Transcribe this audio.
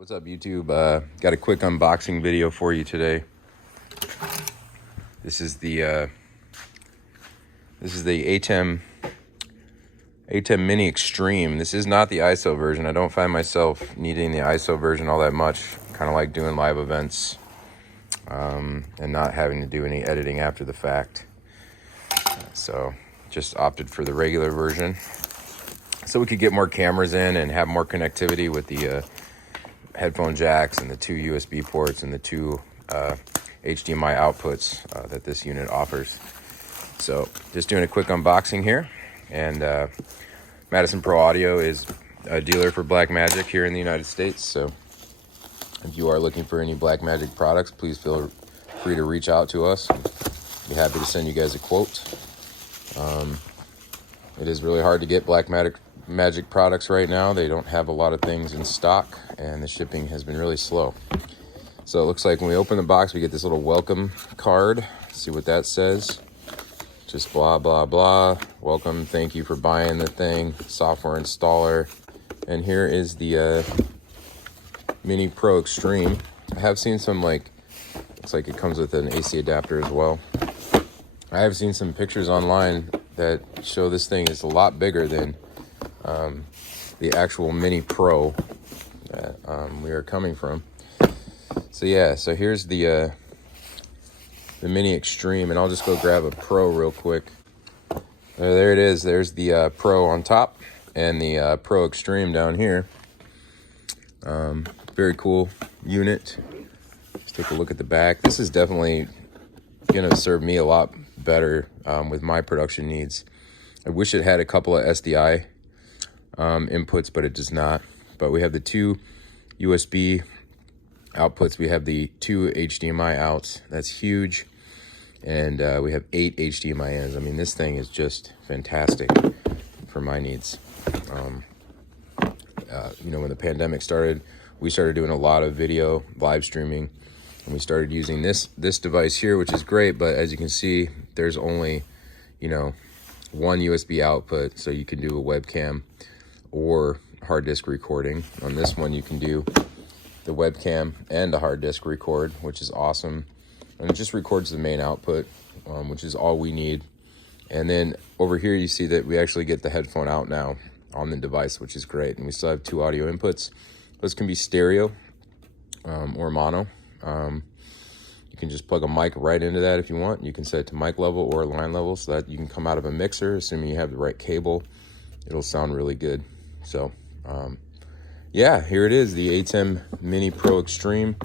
What's up, YouTube? Got a quick unboxing video for you today. This is the Atem Mini Extreme. This is not the ISO version. I don't find myself needing the ISO version all that much. Kind of like doing live events and not having to do any editing after the fact. So just opted for the regular version so we could get more cameras in and have more connectivity with the headphone jacks and the 2 USB ports and the 2 HDMI outputs that this unit offers. So just doing a quick unboxing here. And Madison Pro Audio is a dealer for Blackmagic here in the United States. So if you are looking for any Blackmagic products, please feel free to reach out to us. Be happy to send you guys a quote. It is really hard to get Blackmagic products right now. They don't have a lot of things in stock, and the shipping has been really slow. So it looks like when we open the box, we get this little welcome card. See what that says. Just blah, blah, blah. Welcome, thank you for buying the thing. Software installer. And here is the Mini Pro Extreme. I have seen some, looks like it comes with an AC adapter as well. I have seen some pictures online that show this thing is a lot bigger than the actual Mini Pro that we are coming from. So yeah, so here's the Mini Extreme, and I'll just go grab a Pro real quick. There it is. There's the Pro on top and the Pro Extreme down here. Very cool unit. Let's take a look at the back. This is definitely gonna serve me a lot better with my production needs. I wish it had a couple of SDI inputs, but it does not. But we have the 2 USB outputs. We have the 2 HDMI outs. That's huge. And we have 8 HDMI ins. I mean, this thing is just fantastic for my needs. You know, when the pandemic started, we started doing a lot of video live streaming, and we started using this device here, which is great. But as you can see, there's only, you know, 1 USB output, so you can do a webcam or hard disk recording. On this one, you can do the webcam and a hard disk record, which is awesome. And it just records the main output, which is all we need. And then over here, you see that we actually get the headphone out now on the device, which is great. And we still have 2 audio inputs. Those can be stereo or mono. You can just plug a mic right into that if you want. You can set it to mic level or line level so that you can come out of a mixer, assuming you have the right cable. It'll sound really good. So yeah, here it is, the Atem Mini Pro Extreme.